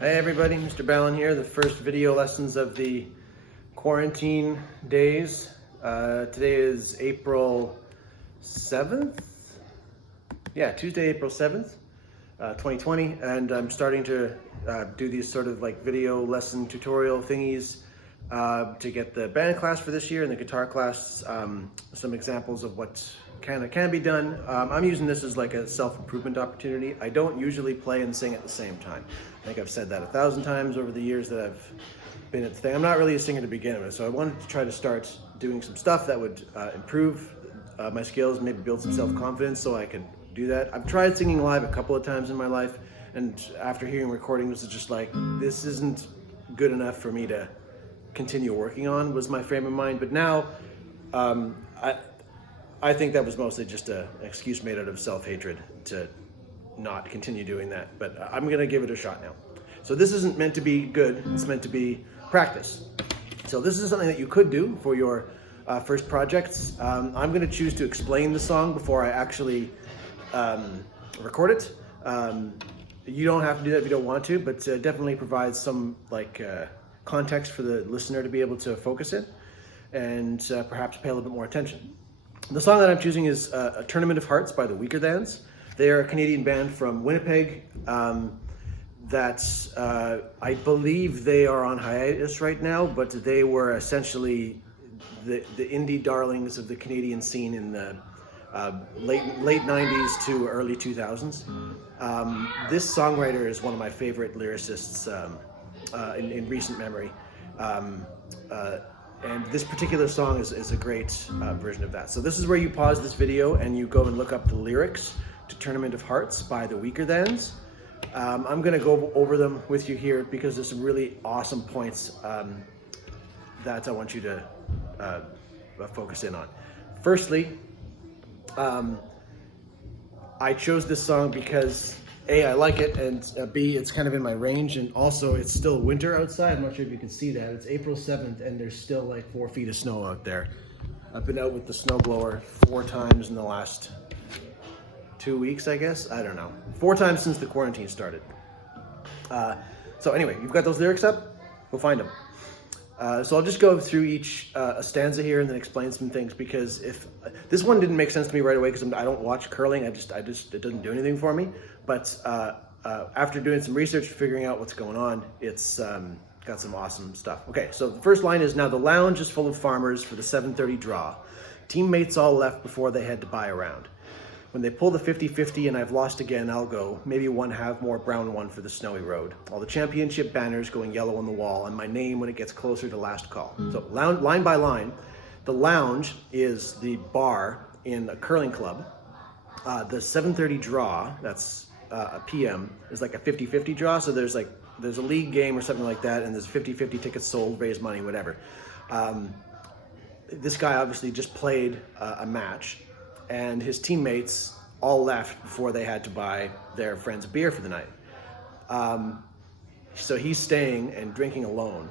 Hey everybody, Mr. Ballin here, the first video lessons of the quarantine days. Today is April 7th? Yeah, Tuesday, April 7th, 2020, and I'm starting to do these sort of like video lesson tutorial thingies to get the band class for this year and the guitar class, some examples of what can be done. I'm using this as like a self-improvement opportunity. I don't usually play and sing at the same time. I think I've said that 1,000 times over the years that I've been at the thing. I'm not really a singer to begin with, so I wanted to try to start doing some stuff that would improve my skills, maybe build some self-confidence so I could do that. I've tried singing live a couple of times in my life, and after hearing recordings, it's just like, this isn't good enough for me to continue working on, was my frame of mind. But now, I think that was mostly just an excuse made out of self-hatred to not continue doing that, but I'm gonna give it a shot now. So this isn't meant to be good, it's meant to be practice. So this is something that you could do for your first projects. I'm gonna choose to explain the song before I actually record it. You don't have to do that if you don't want to, but definitely provides some like context for the listener to be able to focus it and perhaps pay a little bit more attention. The song that I'm choosing is A Tournament of Hearts by the Weakerthans. They are a Canadian band from Winnipeg that I believe they are on hiatus right now, but they were essentially the indie darlings of the Canadian scene in the late 90s to early 2000s. This songwriter is one of my favorite lyricists in recent memory. And this particular song is a great version of that. So this is where you pause this video and you go and look up the lyrics to Tournament of Hearts by the Weakerthans. I'm gonna go over them with you here because there's some really awesome points that I want you to focus in on. Firstly, I chose this song because A, I like it, and B, it's kind of in my range, and also it's still winter outside. I'm not sure if you can see that. It's April 7th, and there's still like 4 feet of snow out there. I've been out with the snowblower 4 times in the last 2 weeks, I guess. I don't know. 4 times since the quarantine started. So anyway, you've got those lyrics up? Go find them. So I'll just go through each stanza here and then explain some things, because if this one didn't make sense to me right away because I don't watch curling, it doesn't do anything for me. But after doing some research, figuring out what's going on, it's got some awesome stuff. Okay, so the first line is, now the lounge is full of farmers for the 7:30 draw. Teammates all left before they had to buy a round. When they pull the 50-50 and I've lost again, I'll go. Maybe one half more brown one for the snowy road. All the championship banners going yellow on the wall, and my name when it gets closer to last call. So line by line, the lounge is the bar in a curling club. The 7:30 draw, that's a PM, is like a 50-50 draw. So there's a league game or something like that, and there's 50-50 tickets sold, raise money, whatever. This guy obviously just played a match, and his teammates all left before they had to buy their friends a beer for the night. So he's staying and drinking alone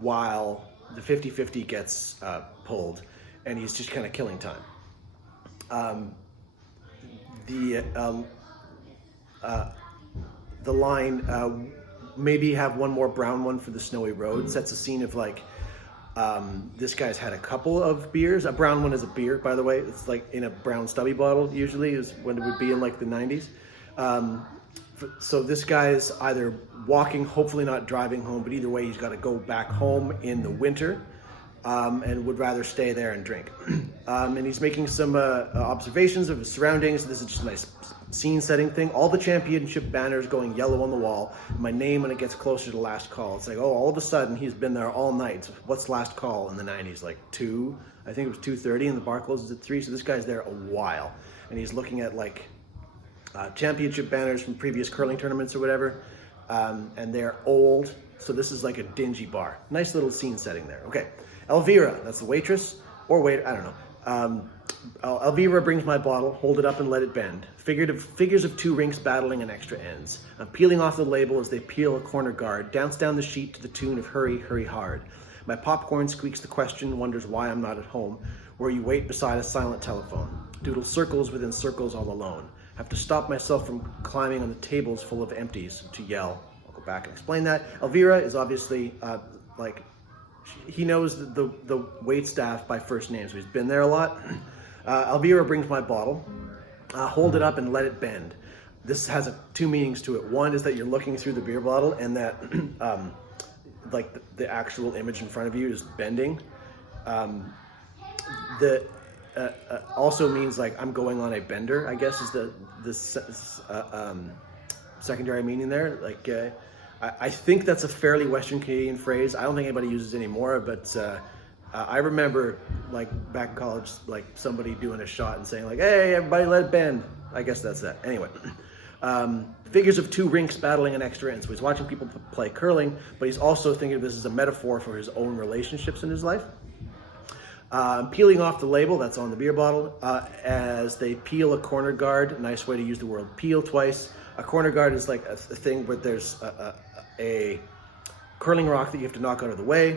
while the 50-50 gets pulled, and he's just kind of killing time. The line, maybe have one more brown one for the snowy road, sets a scene of like, this guy's had a couple of beers. A brown one is a beer, by the way. It's like in a brown stubby bottle, usually, is when it would be in like the 90s. So this guy's either walking, hopefully not driving home, but either way, he's got to go back home in the winter and would rather stay there and drink. And he's making some observations of his surroundings. This is just a nice scene setting thing. All the championship banners going yellow on the wall. My name when it gets closer to last call. It's like, oh, all of a sudden he's been there all night. What's last call in the 90s? Like 2, I think it was 2:30, and the bar closes at 3. So this guy's there a while, and he's looking at like championship banners from previous curling tournaments or whatever, and they're old. So this is like a dingy bar. Nice little scene setting there. Okay, Elvira, that's the waitress or waiter, I don't know. Elvira brings my bottle, hold it up and let it bend. Figures of 2 rinks battling on extra ends. I'm peeling off the label as they peel a corner guard, dance down the sheet to the tune of Hurry, Hurry Hard. My popcorn squeaks the question, wonders why I'm not at home, where you wait beside a silent telephone. Doodle circles within circles all alone. Have to stop myself from climbing on the tables full of empties to yell, I'll go back and explain that. Elvira is obviously like, he knows the wait staff by first name, so he's been there a lot. Elvira brings my bottle, hold it up and let it bend. This has two meanings to it. One is that you're looking through the beer bottle and that like the actual image in front of you is bending. Also means like I'm going on a bender, I guess is the secondary meaning there. Like I think that's a fairly Western Canadian phrase. I don't think anybody uses it anymore, but I remember like back in college, like somebody doing a shot and saying like, "Hey, everybody, let it bend." I guess that's that. Anyway, figures of two rinks battling an extra end. So he's watching people play curling, but he's also thinking of this as a metaphor for his own relationships in his life. Peeling off the label that's on the beer bottle as they peel a corner guard. Nice way to use the word peel twice. A corner guard is like a thing where there's a curling rock that you have to knock out of the way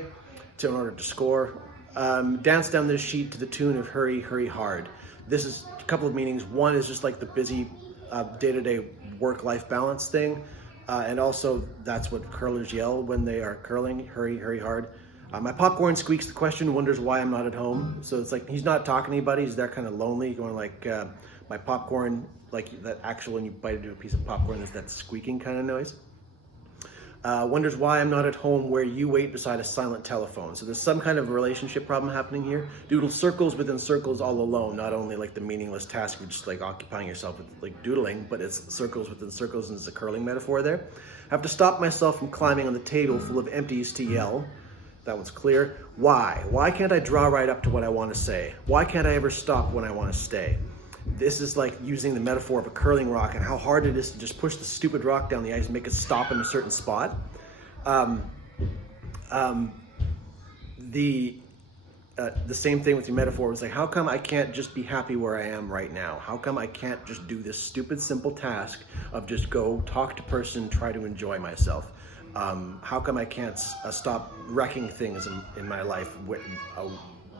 in order to score. Dance down this sheet to the tune of Hurry, Hurry Hard. This is a couple of meanings. One is just like the busy day-to-day work-life balance thing. And also that's what curlers yell when they are curling, hurry, hurry hard. My popcorn squeaks the question, wonders why I'm not at home. So it's like he's not talking to anybody, he's there kind of lonely, going like, my popcorn, like that actual, when you bite into a piece of popcorn, there's that squeaking kind of noise. Wonders why I'm not at home where you wait beside a silent telephone. So there's some kind of relationship problem happening here. Doodle circles within circles all alone, not only like the meaningless task of just like occupying yourself with like doodling, but it's circles within circles, and it's a curling metaphor there. I have to stop myself from climbing on the table full of empties to yell. That one's clear. Why? Why can't I draw right up to what I want to say? Why can't I ever stop when I want to stay? This is like using the metaphor of a curling rock and how hard it is to just push the stupid rock down the ice and make it stop in a certain spot. The same thing with your metaphor. It's like, how come I can't just be happy where I am right now? How come I can't just do this stupid, simple task of just go talk to person, try to enjoy myself? How come I can't stop wrecking things in my life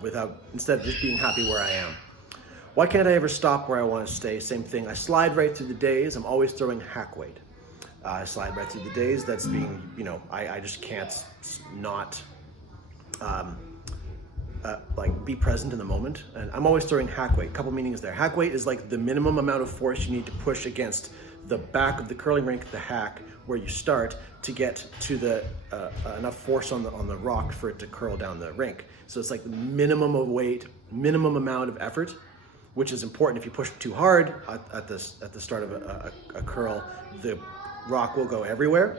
without, instead of just being happy where I am? Why can't I ever stop where I want to stay? Same thing. I slide right through the days. I'm always throwing hack weight. I slide right through the days. That's being, I just can't not like be present in the moment. And I'm always throwing hack weight. A couple meanings there. Hack weight is like the minimum amount of force you need to push against the back of the curling rink, the hack, where you start to get to the enough force on the rock for it to curl down the rink. So it's like the minimum of weight, minimum amount of effort, which is important. If you push too hard at the start of a curl, the rock will go everywhere,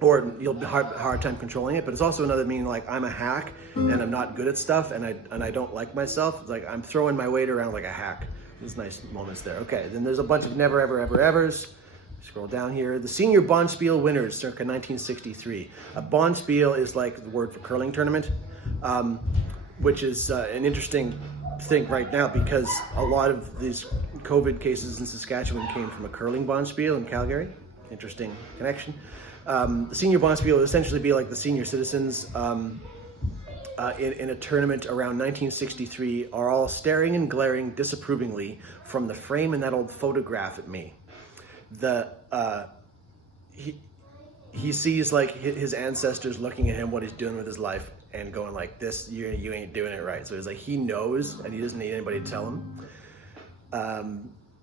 or you'll have a hard time controlling it. But it's also another meaning, like I'm a hack and I'm not good at stuff, and I don't like myself. It's like I'm throwing my weight around like a hack. There's nice moments there. Okay, then there's a bunch of never, ever, ever, evers. Scroll down here. The senior Bonspiel winners, circa 1963. A Bonspiel is like the word for curling tournament, which is an interesting thing right now because a lot of these COVID cases in Saskatchewan came from a curling Bonspiel in Calgary. Interesting connection. The senior Bonspiel will essentially be like the senior citizens in a tournament around 1963 are all staring and glaring disapprovingly from the frame in that old photograph at me. He sees like his ancestors looking at him, what he's doing with his life, and going like, this, you ain't doing it right. So he's like, he knows, and he doesn't need anybody to tell him.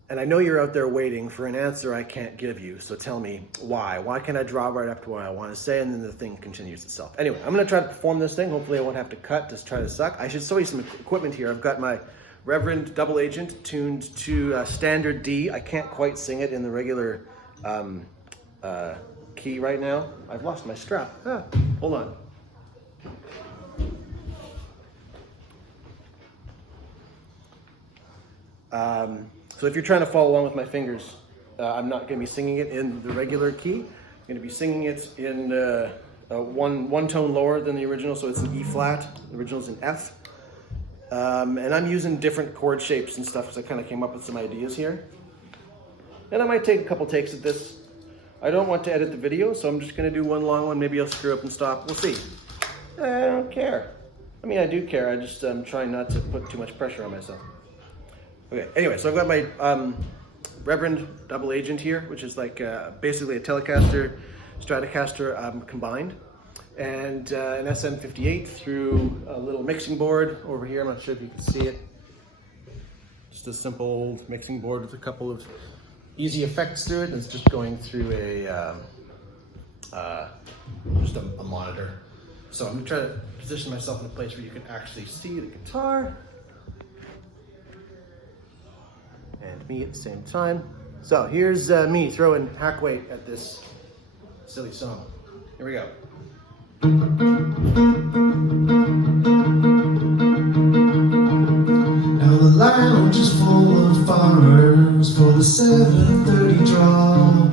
And I know you're out there waiting for an answer I can't give you, so tell me why. Why can't I draw right up to what I want to say? And then the thing continues itself. Anyway, I'm going to try to perform this thing. Hopefully I won't have to cut to try to suck. I should show you some equipment here. I've got my Reverend double agent tuned to standard D. I can't quite sing it in the regular key right now. I've lost my strap. Hold on. So if you're trying to follow along with my fingers, I'm not going to be singing it in the regular key. I'm going to be singing it in one tone lower than the original, so it's an E flat. The original's an F. And I'm using different chord shapes and stuff because I kind of came up with some ideas here. And I might take a couple takes at this. I don't want to edit the video, so I'm just going to do one long one. Maybe I'll screw up and stop. We'll see. I don't care. I mean, I do care. I just am trying not to put too much pressure on myself. Okay, anyway, so I've got my Reverend double agent here, which is like basically a Telecaster Stratocaster combined, and an SM58 through a little mixing board over here. I'm not sure if you can see it. Just a simple mixing board with a couple of easy effects through it. And it's just going through just a monitor. So I'm gonna try to position myself in a place where you can actually see the guitar and me at the same time. So here's me throwing hack weight at this silly song. Here we go. Now the lounge is full of farmers for the 7:30 draw.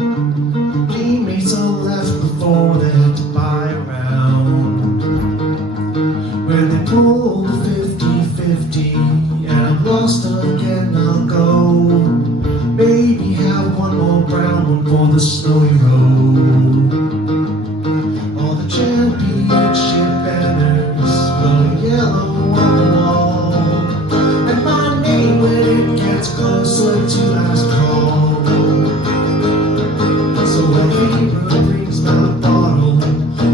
Teammates all left before they had to buy a round. When they pulled the 50-50 and I've lost again, I'll go. Maybe have one more brown one for the snowy road. All the championship banners glowing yellow on the wall, and my name when it gets closer to last call. So when fever brings my bottle,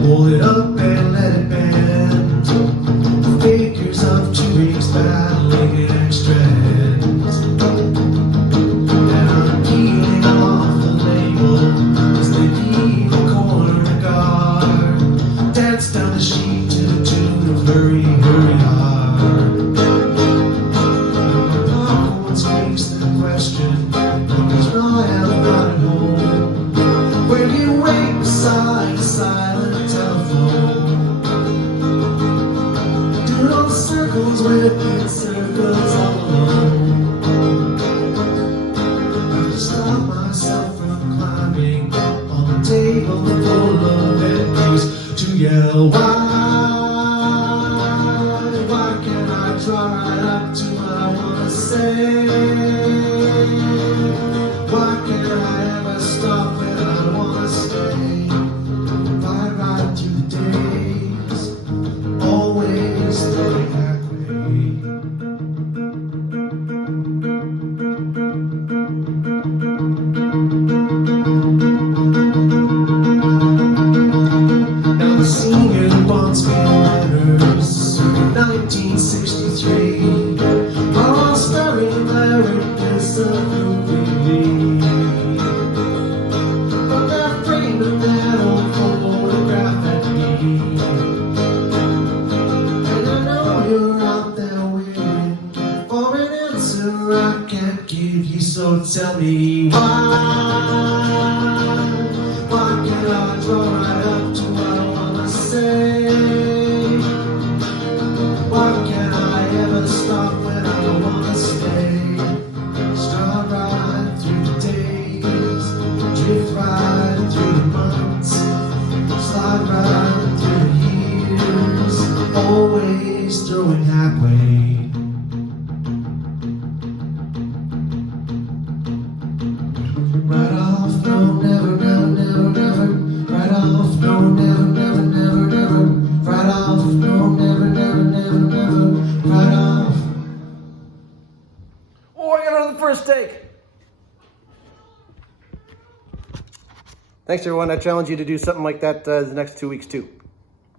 hold it up and let it bend. Figures of 2 weeks battling in extra ends. And I'm peeling off the label as they peel the corner guard. Dance down the sheet to the tune of Hurry, Hurry Hard. Popcorn speaks the question, because I am not at home. When you wait beside a silent telephone, doing all the circles within circles all alone. I have to stop myself from climbing on the table full of empties to yell, why can't I draw right up to what I wanna say? Why can't I ever stop when I wanna stay? Fly right through the days, always throwing that way. Now the senior wants me letters circa 1963. Are all spelling Larry disapprovingly. But they're framing that old photograph at me. And I know you're out there waiting for an answer I can't give you, so tell me why can't I draw right up to what I wanna say? Why can't I ever stop when I wanna stay? Stride right through the days, drift right through the months, slide right through the years, always throwing hack weight. Right off, no, never, never, never, never. Right off, no, never, never, never, never. Right off, no, never, never, never, never. Right off. Oh, I got it on the first take. Thanks everyone. I challenge you to do something like that the next 2 weeks too.